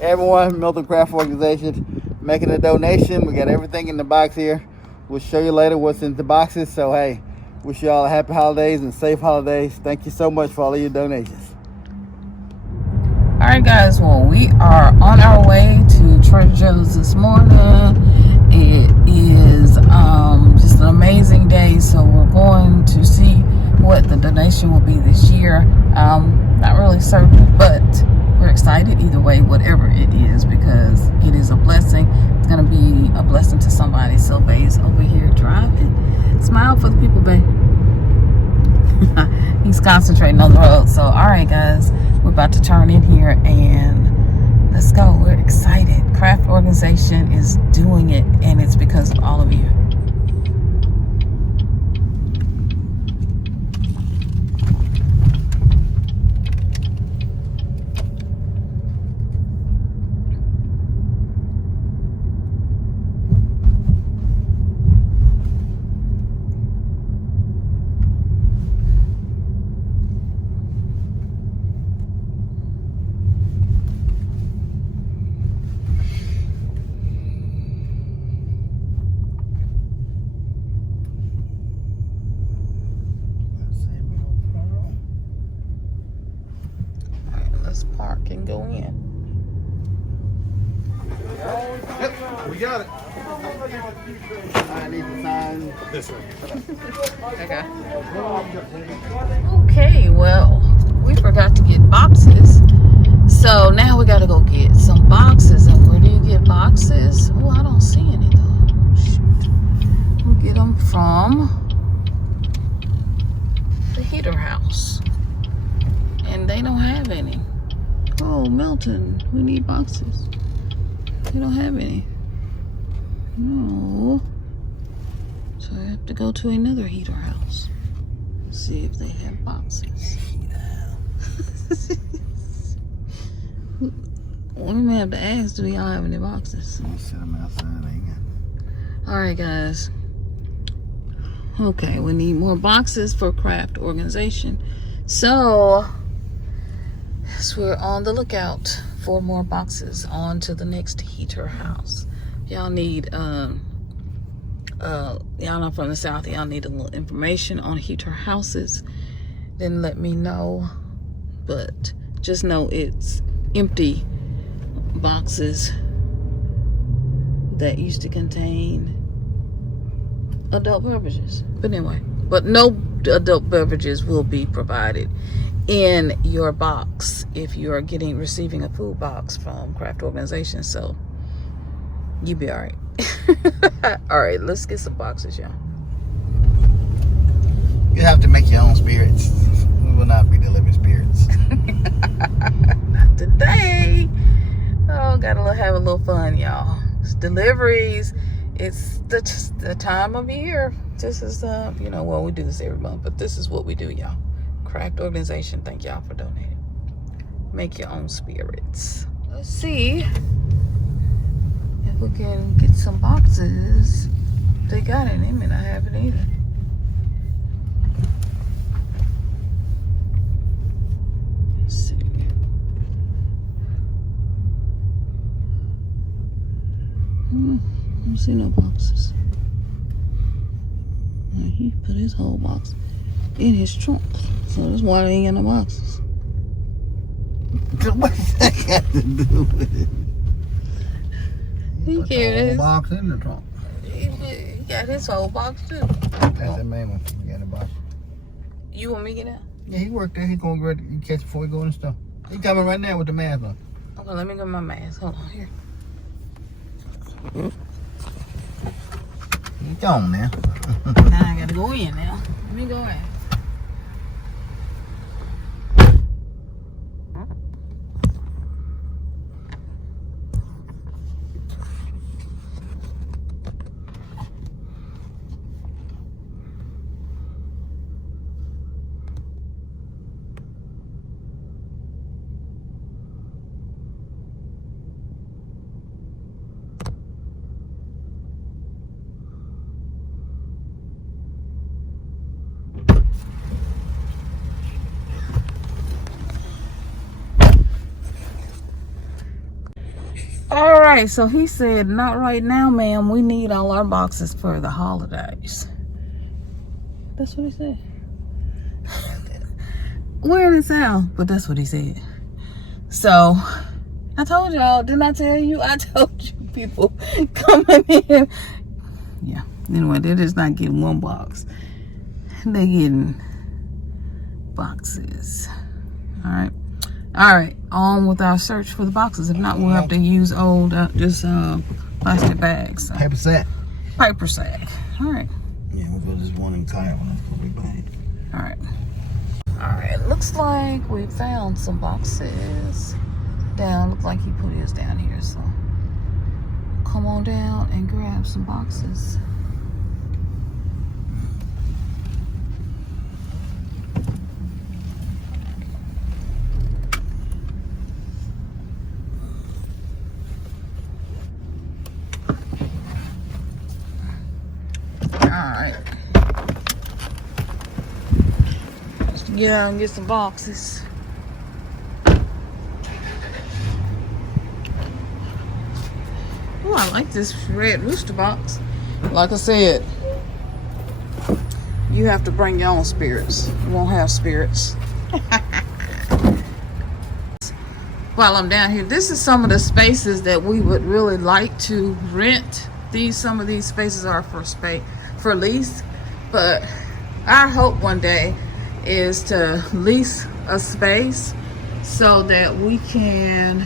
everyone, Milton Craft Organization, making a donation. We got everything in the box here. We'll show you later what's in the boxes. So, hey, wish you all a happy holidays and safe holidays. Thank you so much for all of your donations. All right, guys. Well, we are on our way to Trader Joe's this morning. It is just an amazing day. So we're going to see what the donation will be this year. Not really certain, but we're excited either way, whatever it is, because it is a blessing. It's going to be a blessing to somebody. Sylvain's over here driving. Smile for the people, babe. He's concentrating on the road. So, all right, guys, we're about to turn in here and let's go. We're excited. Craft Organization is doing it, and it's because of all of you. Let's park and go in. Yep, we got it. I need to sign This way. Okay. Okay, well, we forgot to get boxes. So now we gotta go get some boxes. And where do you get boxes? Oh, I don't see any though. Shoot. We'll get them from the heater house. And they don't have any. Oh, Milton, we need boxes. They don't have any. No. So I have to go to another heater house. See if they have boxes. We may have to ask, do y'all have any boxes? I'll set them outside. Alright, guys. Okay, we need more boxes for Craft Organization. So we're on the lookout for more boxes. On to the next heater house. Y'all need y'all not from the south, y'all need a little information on heater houses, then let me know. But just know it's empty boxes that used to contain adult beverages. But anyway, but no adult beverages will be provided in your box if you are receiving a food box from Craft Organization. So you be all right. All right, let's get some boxes, y'all. You have to make your own spirits. We will not be delivering spirits. Not today. Oh, gotta have a little fun, y'all. It's deliveries. It's the time of year. This is well, we do this every month, but this is what we do, y'all. Craft Organization, thank y'all for donating. Make your own spirits. Let's see if we can get some boxes. They got it. They may not have it either. Let's see. I don't see no boxes. He put his whole box in his trunk. So that's why they ain't got no boxes. What does that have to do with it? He Put the carried whole his. box in the trunk. He got his whole box too. That's that man one. You got the box. You want me to get out? Yeah, he worked there. He gonna go ready. You catch before he go in the store. He coming right now with the mask on. Okay, let me get my mask. Hold on here. He gone now. Now I gotta go in now. Let me go in. All right, so he said, not right now, ma'am. We need all our boxes for the holidays. That's what he said. We're in the South, but that's what he said. So, I told y'all, didn't I tell you? I told you people coming in. Yeah, anyway, they're just not getting one box. They're getting boxes. All right. All right, on with our search for the boxes. If not, we'll have to use old, plastic bags. So. Paper sack. Paper sack. All right. Yeah, we'll go this one entire one. We'll be back. All right. All right, looks like we found some boxes down. Looks like he put his down here, so come on down and grab some boxes. Alright. Let's get out and get some boxes. Oh, I like this red rooster box. Like I said, you have to bring your own spirits. You won't have spirits. While I'm down here, this is some of the spaces that we would really like to rent. Some of these spaces are for lease, but our hope one day is to lease a space so that we can,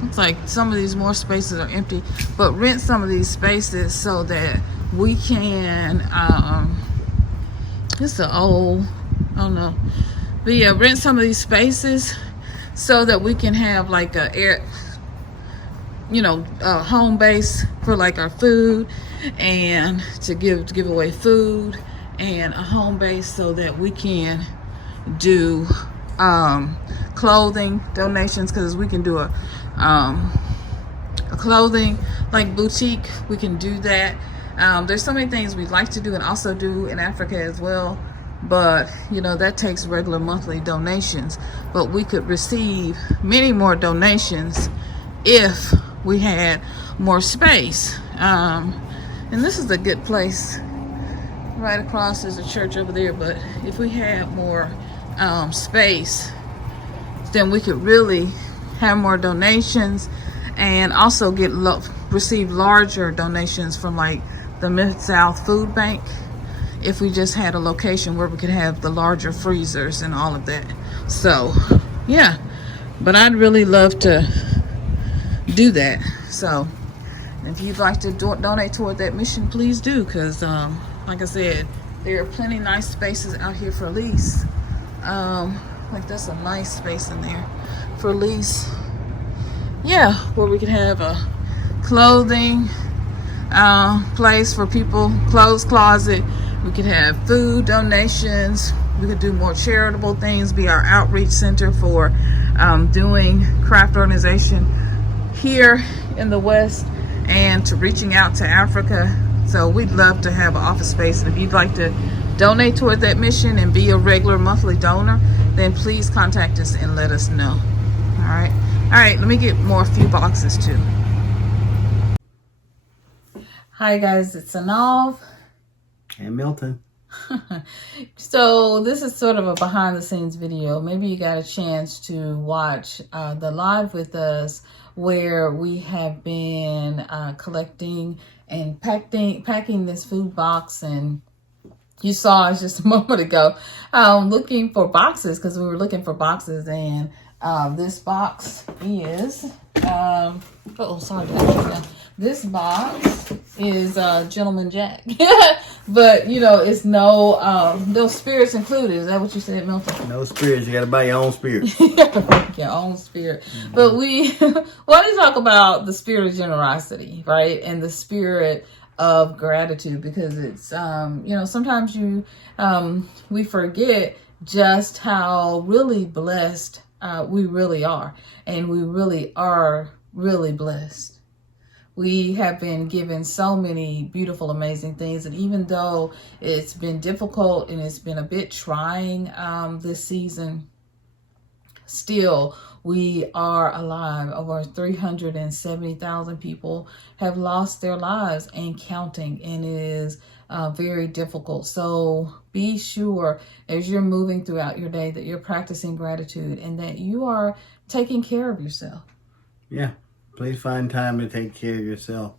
looks like some of these more spaces are empty, but rent some of these spaces so that we can, it's an old, I don't know, but yeah, rent some of these spaces so that we can have like a home base for like our food, and to give away food, and a home base so that we can do clothing donations, because we can do a clothing like boutique. We can do that. There's so many things we'd like to do and also do in Africa as well, but that takes regular monthly donations. But we could receive many more donations if we had more space. And this is a good place. Right across there's a church over there, but if we had more space, then we could really have more donations, and also receive larger donations from like the Mid-South Food Bank, if we just had a location where we could have the larger freezers and all of that. So yeah, but I'd really love to do that. So if you'd like to donate toward that mission, please do, because like I said, there are plenty nice spaces out here for lease. Like that's a nice space in there for lease. Yeah, where we could have a clothing place for people, clothes closet. We could have food donations. We could do more charitable things, be our outreach center for doing craft organization here in the West, and to reaching out to Africa. So we'd love to have an office space, and if you'd like to donate toward that mission and be a regular monthly donor, then please contact us and let us know. All right, let me get a few boxes too. Hi guys, it's Synolve And Milton. So this is sort of a behind the scenes video. Maybe you got a chance to watch the live with us, where we have been collecting and packing this food box, and you saw us just a moment ago looking for boxes, because we were looking for boxes, and this box is this box is Gentleman Jack. But it's no spirits included. Is that what you said, Milton? No spirits. You gotta buy your own spirit. Your own spirit. Mm-hmm. But we want to talk about the spirit of generosity, right? And the spirit of gratitude, because it's sometimes we forget just how really blessed we really are, and we really are really blessed. We have been given so many beautiful, amazing things. And even though it's been difficult and it's been a bit trying this season, still we are alive. Over 370,000 people have lost their lives and counting, and it is very difficult. So be sure as you're moving throughout your day that you're practicing gratitude and that you are taking care of yourself. Yeah, please find time to take care of yourself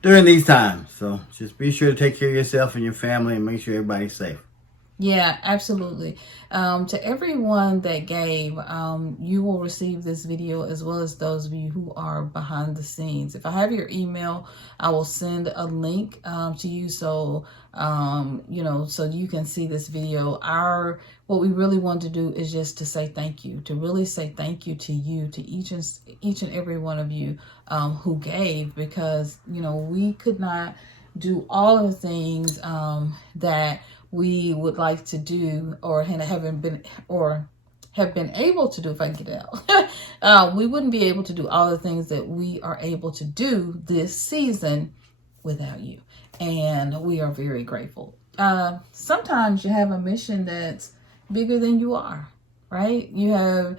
during these times. So just be sure to take care of yourself and your family and make sure everybody's safe. Yeah, absolutely. To everyone that gave, you will receive this video as well as those of you who are behind the scenes. If I have your email, I will send a link to you so so you can see this video. What we really want to do is just to say thank you, to really say thank you to you, to each and every one of you who gave, because we could not do all of the things that we would like to do or have been able to do, if I can get it out. We wouldn't be able to do all the things that we are able to do this season without you. And we are very grateful. Sometimes you have a mission that's bigger than you are, right? You have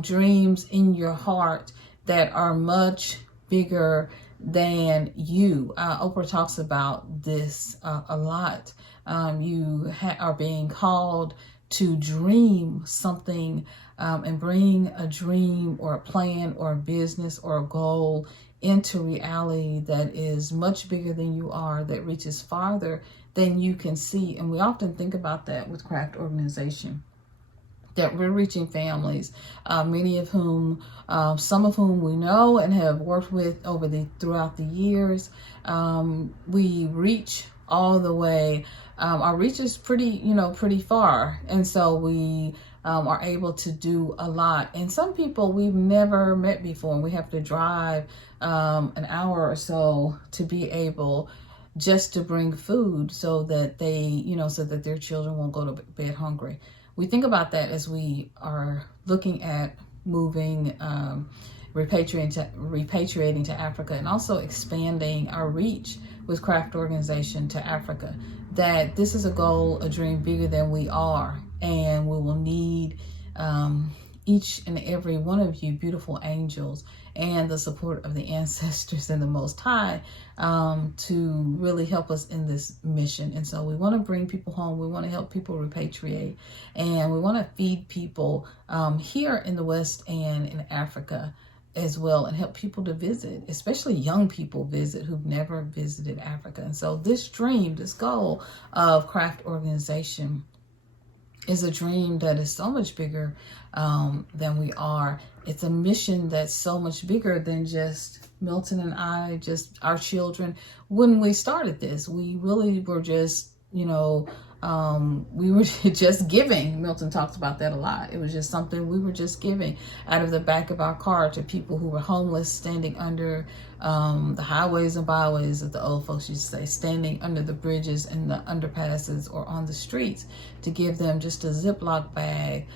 dreams in your heart that are much bigger than you. Oprah talks about this a lot. You are being called to dream something and bring a dream or a plan or a business or a goal into reality that is much bigger than you are, that reaches farther than you can see. And we often think about that with Craft Organization, that we're reaching families, many of whom, some of whom we know and have worked with throughout the years. We reach all the way. Our reach is pretty far. And so we are able to do a lot. And some people we've never met before, and we have to drive an hour or so to be able just to bring food so that so that their children won't go to bed hungry. We think about that as we are looking at moving, repatriating to Africa, and also expanding our reach with Craft Organization to Africa, that this is a goal, a dream bigger than we are. And we will need each and every one of you beautiful angels and the support of the ancestors and the Most High to really help us in this mission. And so we want to bring people home. We want to help people repatriate, and we want to feed people here in the West and in Africa as well, and help people to visit, especially young people visit who've never visited Africa. And so this dream, this goal of Craft Organization is a dream that is so much bigger than we are. It's a mission that's so much bigger than just Milton and I, just our children. When we started this, we really were just, we were just giving. Milton talks about that a lot. It was just something we were just giving out of the back of our car to people who were homeless, standing under the highways and byways, as the old folks used to say, standing under the bridges and the underpasses or on the streets, to give them just a Ziploc bag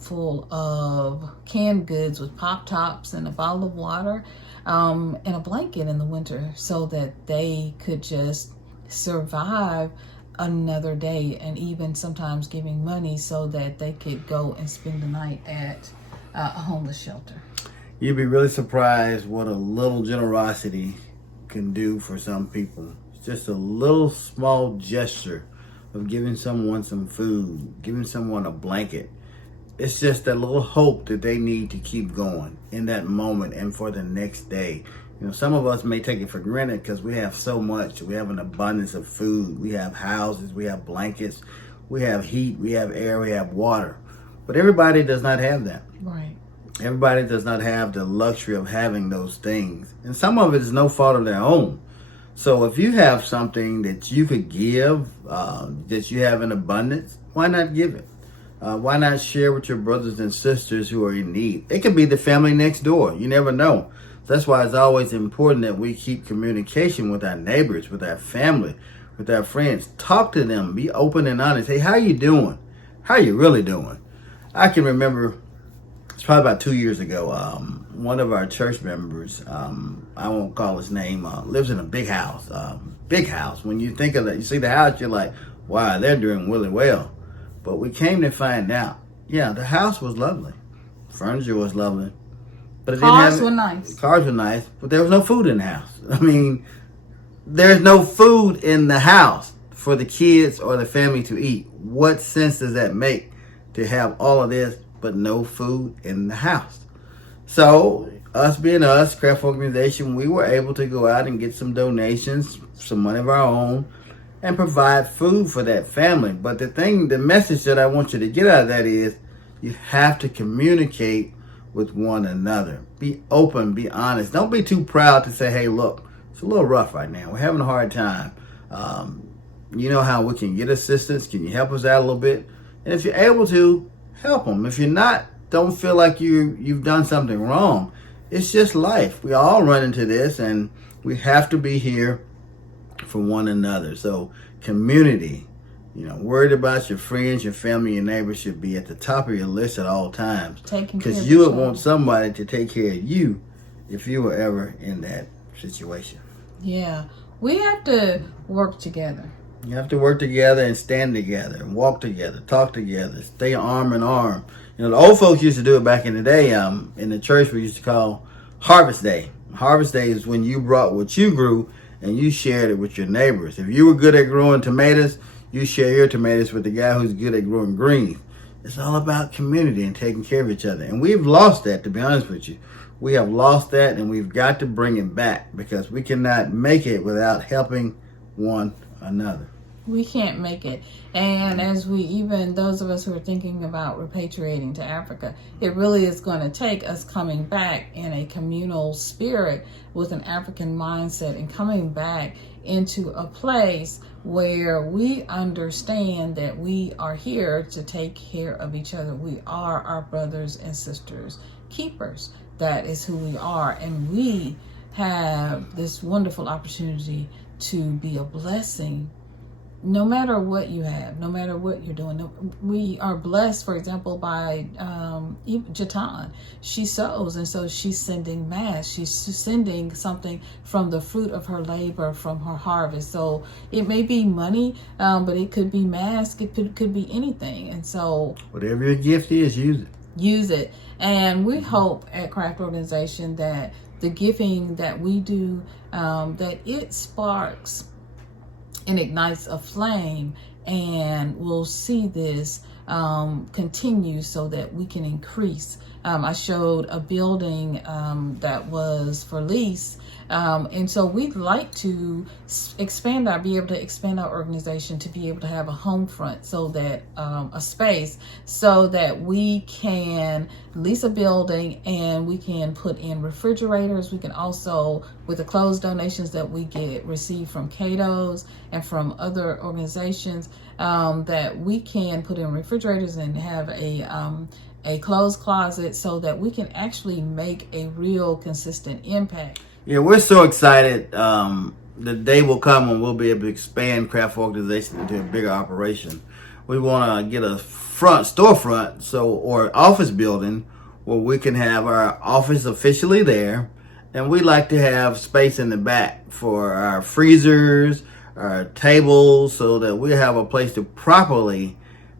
full of canned goods with Pop-Tops and a bottle of water and a blanket in the winter, so that they could just survive another day, and even sometimes giving money so that they could go and spend the night at a homeless shelter. You'd be really surprised what a little generosity can do for some people. It's just a little small gesture of giving someone some food, giving someone a blanket. It's just that little hope that they need to keep going in that moment and for the next day. Some of us may take it for granted because we have so much. We have an abundance of food. We have houses. We have blankets. We have heat. We have air. We have water. But everybody does not have that. Right. Everybody does not have the luxury of having those things. And some of it is no fault of their own. So if you have something that you could give, that you have in abundance, why not give it? Why not share with your brothers and sisters who are in need? It could be the family next door. You never know. That's why it's always important that we keep communication with our neighbors, with our family, with our friends. Talk to them. Be open and honest. Hey, how you doing? How you really doing? I can remember, it's probably about 2 years ago, one of our church members, I won't call his name, lives in a big house. Big house. When you think of that, you see the house, you're like, wow, they're doing really well. But we came to find out, yeah, the house was lovely. Furniture was lovely. But it Cars didn't have, were nice. Cars were nice, but there was no food in the house. I mean, there's no food in the house for the kids or the family to eat. What sense does that make to have all of this but no food in the house? So, us being us, Craft Organization, we were able to go out and get some donations, some money of our own, and provide food for that family. But the message that I want you to get out of that is you have to communicate with one another. Be open, be honest. Don't be too proud to say, hey, look, it's a little rough right now. We're having a hard time. You know how we can get assistance. Can you help us out a little bit? And if you're able to, help them. If you're not, don't feel like you've done something wrong. It's just life. We all run into this, and we have to be here for one another. So community, worried about your friends, your family, your neighbors should be at the top of your list at all times. Because you would want somebody to take care of you if you were ever in that situation. Yeah, we have to work together. You have to work together and stand together and walk together, talk together, stay arm in arm. The old folks used to do it back in the day. In the church, we used to call Harvest Day. Harvest Day is when you brought what you grew and you shared it with your neighbors. If you were good at growing tomatoes, you share your tomatoes with the guy who's good at growing greens. It's all about community and taking care of each other. And we've lost that, to be honest with you. We have lost that, and we've got to bring it back because we cannot make it without helping one another. We can't make it. And as those of us who are thinking about repatriating to Africa, it really is going to take us coming back in a communal spirit with an African mindset and coming back into a place where we understand that we are here to take care of each other. We are our brothers and sisters keepers. That is who we are. And we have this wonderful opportunity to be a blessing no matter what you have, no matter what you're doing. We are blessed, for example, by Jatan. She sews, and so she's sending masks. She's sending something from the fruit of her labor, from her harvest. So it may be money, but it could be masks. It could be anything. And so whatever your gift is, use it. Use it. And we hope at Craft Organization that the giving that we do, that it sparks and ignites a flame, and we'll see this continue so that we can increase. I showed a building that was for lease, and so we'd like to be able to expand our organization to be able to have a home front, so that a space, so that we can lease a building and we can put in refrigerators. We can also, with the clothes donations that we receive from Cato's and from other organizations, that we can put in refrigerators and have a clothes closet, so that we can actually make a real consistent impact. Yeah, we're so excited. The day will come when we'll be able to expand Craft Organization into a bigger operation. We want to get a storefront, or office building where we can have our office officially there, and we like to have space in the back for our freezers, our tables, so that we have a place to properly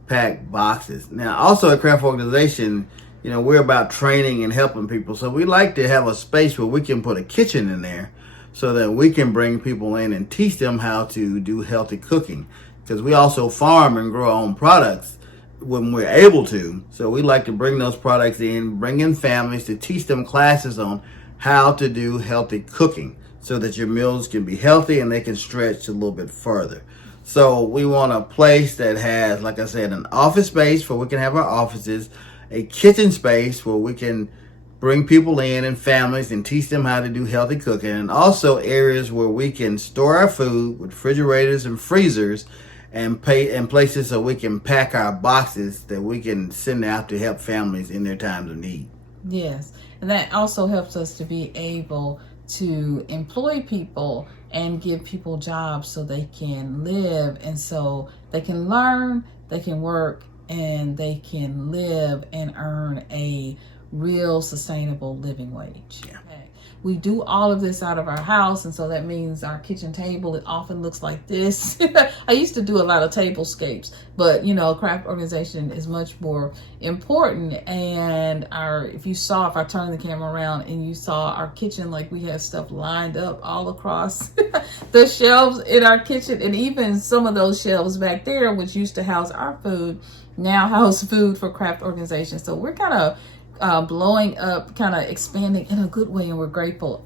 pack boxes. Now, also at Craft Organization, we're about training and helping people. So we like to have a space where we can put a kitchen in there so that we can bring people in and teach them how to do healthy cooking. Because we also farm and grow our own products when we're able to. So we like to bring those products in, bring in families to teach them classes on how to do healthy cooking so that your meals can be healthy and they can stretch a little bit further. So we want a place that has, like I said, an office space where we can have our offices, a kitchen space where we can bring people in and families and teach them how to do healthy cooking, and also areas where we can store our food with refrigerators and freezers, and places so we can pack our boxes that we can send out to help families in their times of need. Yes, and that also helps us to be able to employ people and give people jobs so they can live, and so they can learn, they can work, and they can live and earn a real sustainable living wage. Yeah. Okay. we do all of this out of our house, and so that means our kitchen table, it often looks like this. I used to do a lot of tablescapes, but you know, craft organization is much more important. And if I turn the camera around and you saw our kitchen, like we have stuff lined up all across the shelves in our kitchen, and even some of those shelves back there, which used to house our food, now house food for craft organization. So we're kind of blowing up, kind of expanding in a good way, and we're grateful,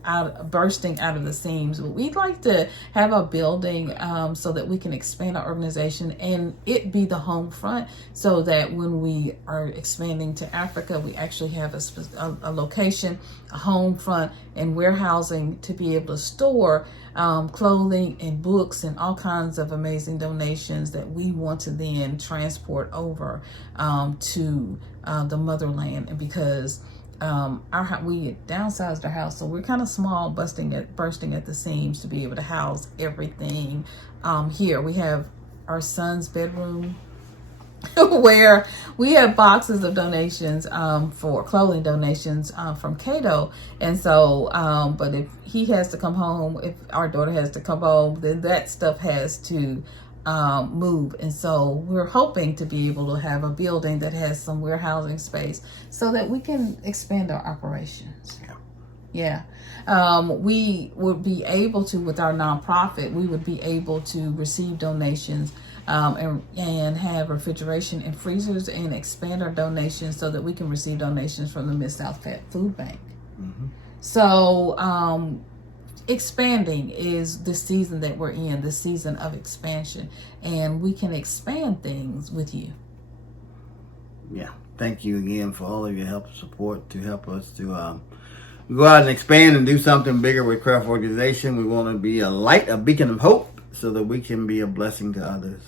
bursting out of the seams. But we'd like to have a building so that we can expand our organization and it be the home front, so that when we are expanding to Africa, we actually have a location, a home front, and warehousing to be able to store clothing and books and all kinds of amazing donations that we want to then transport over to the motherland. And because we downsized our house, so we're kind of small, bursting at the seams to be able to house everything here. We have our son's bedroom where we have boxes of donations for clothing donations from Cato. And so but if he has to come home, if our daughter has to come home, then that stuff has to move. And so we're hoping to be able to have a building that has some warehousing space so that we can expand our operations. Yeah. We would be able to, with our nonprofit, we would be able to receive donations and have refrigeration and freezers, and expand our donations so that we can receive donations from the Mid-South Food Bank. Mm-hmm. So expanding is the season that we're in, the season of expansion, and we can expand things with you. Yeah. Thank you again for all of your help and support to help us to go out and expand and do something bigger with Craft Organization. We want to be a light, a beacon of hope, so that we can be a blessing to others.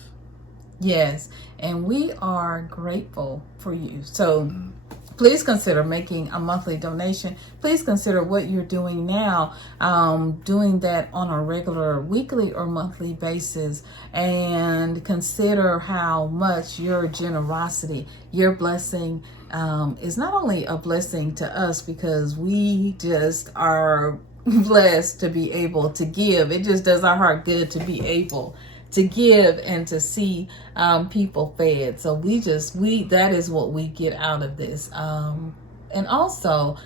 Yes, and we are grateful for you. So please consider making a monthly donation. Please consider what you're doing now, doing that on a regular weekly or monthly basis, and consider how much your generosity, your blessing is not only a blessing to us, because we just are blessed to be able to give. It just does our heart good to be able to give and to see people fed. So that is what we get out of this. And also,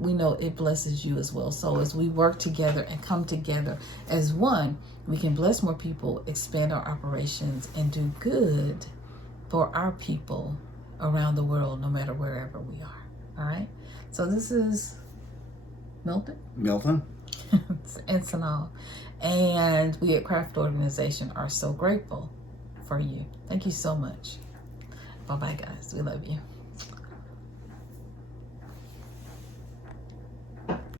we know it blesses you as well. So as we work together and come together as one, we can bless more people, expand our operations, and do good for our people around the world, no matter wherever we are. All right. So this is Milton and Synolve, and we at Craft Organization are so grateful for you. Thank you so much. Bye bye, guys. We love you.